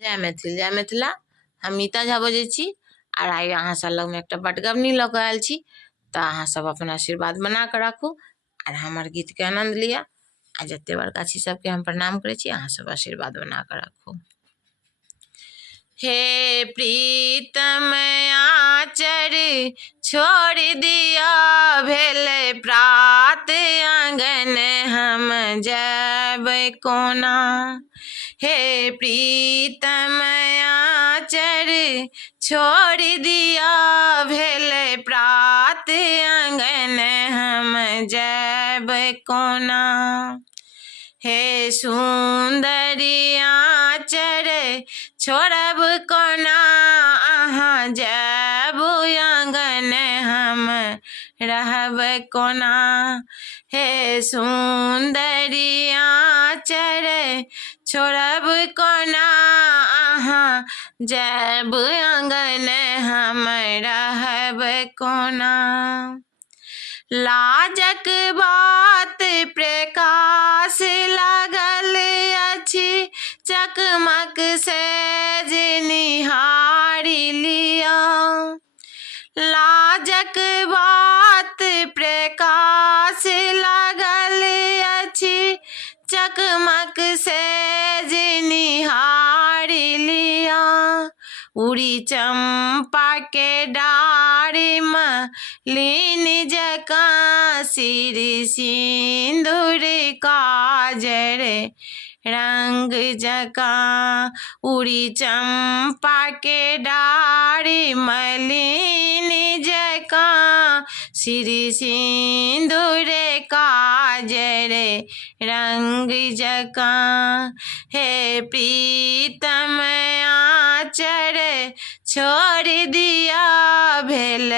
जय मैथिल जय मिथिला। हम मीता झा बजै छी और आइ अहाँ सब लग में एकटा बटगबनी लऽ कऽ आयल छी। तऽ अहाँ सब अपन आशीर्वाद बना कऽ राखू और हमर गीत के आनंद लिया। आ जते बड़का छी सबके हम प्रणाम करै छी, अहाँ सब आशीर्वाद बना कऽ राखू। हे प्रीतम आचर छोड़ दिया, भेले प्रात आंगन हम जैबै कोना। हे प्रीतम आचर छोड़ दिया, भेले प्रात आंगन हम जैबै कोना। हे सुंदरी आचर छोड़ब कोना, अहाँ जैबू आंगन हम रहब कोना। हे सुंदरी आचर छोड़ब कोना, अहाँ जैबू आंगन हम रहब कोना। लाजक बात प्रकाश लागल अछि, चकमक से निहारी लिया। लाजक बात प्रकाश लागल अछि, चकमक से निहारी लिया। उड़ी चंपा के डारी मलिन जकाँ, सिर सिंदूर काजर रंग जकाँ। उड़ी चंपा के डारी मलिन जकाँ, सिर सिंदूर काजर रंग जकाँ। हे प्रीतम आचर छोड़ दिया, भेल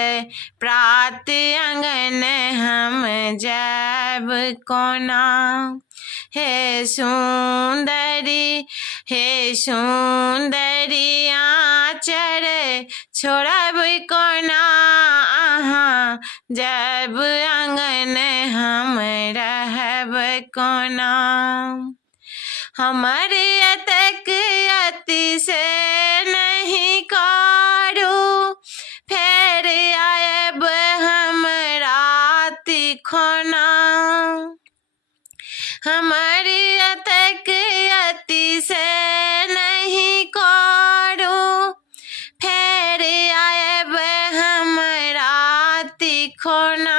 प्रात आंगन हम जैब कोना। हे सुंदरी आचर छोड़ब कोना, अहाँ जैब आंगन हम रहब कोना। हमर एतेक अति से नहीं करू, फेर आयब हम राति खोना। हमर एतेक अति से नहीं करू, फेर आयब हम राति खोना।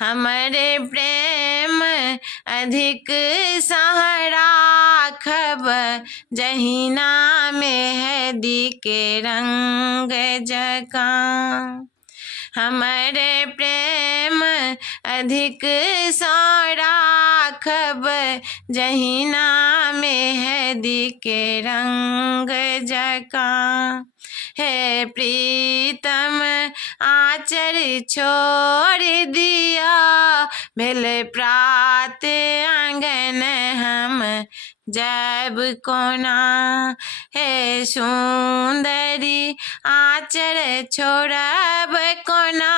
हमरे प्रेम अधिक सह राखब, जहिना मेहंदी के रंग जकाँ। हमरे प्रेम अधिक सह राखब, जहिना मेहंदी के रंग जकाँ। हे प्रीतम आचर छोड़ दिया, भेल प्रात आंगन हम जैब कोना। हे सुंदरी आचर छोड़ब कोना,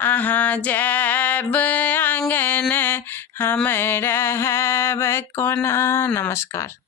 अहाँ जैब आंगन हम रहब कोना। नमस्कार।